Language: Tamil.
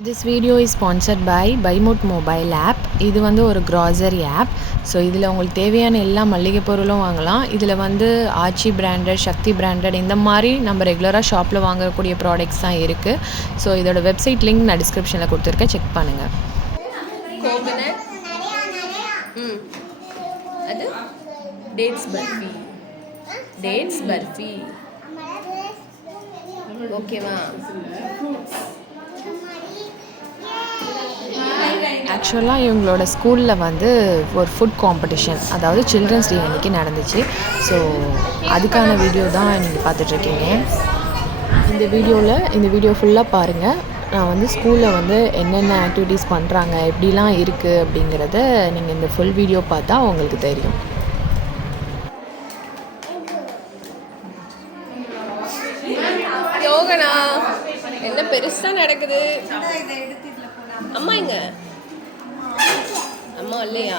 This video is sponsored by Buymoot mobile app. இது வந்து ஒரு grocery app. ஸோ இதில் உங்களுக்கு தேவையான எல்லா மளிகை பொருளும் வாங்கலாம். இதில் வந்து ஆச்சி பிராண்டட், சக்தி பிராண்டட் இந்த மாதிரி நம்ம ரெகுலராக ஷாப்பில் வாங்கக்கூடிய ப்ராடக்ட்ஸ் தான் இருக்குது. ஸோ இதோட வெப்சைட் லிங்க் நான் டிஸ்கிரிப்ஷனில் கொடுத்துருக்கேன், செக் பண்ணுங்கள். கோகனட் அது டேட்ஸ் பர்ஃபி. டேட்ஸ் பர்ஃபி ஓகேவா? ஆக்சுவலாக இவங்களோட ஸ்கூலில் வந்து ஒரு ஃபுட் காம்படிஷன், அதாவது சில்ட்ரன்ஸ் டே அன்றைக்கி நடந்துச்சு. ஸோ அதுக்கான வீடியோ தான் நீங்கள் பார்த்துட்ருக்கீங்க. இந்த வீடியோ ஃபுல்லாக பாருங்கள். நான் வந்து ஸ்கூலில் வந்து என்னென்ன ஆக்டிவிட்டீஸ் பண்ணுறாங்க, எப்படிலாம் இருக்குது அப்படிங்கிறத நீங்கள் இந்த ஃபுல் வீடியோ பார்த்தா உங்களுக்கு தெரியும். யோகனா என்ன பெருசாக நடக்குது? அம்மா இங்க அம்மா இல்லையா?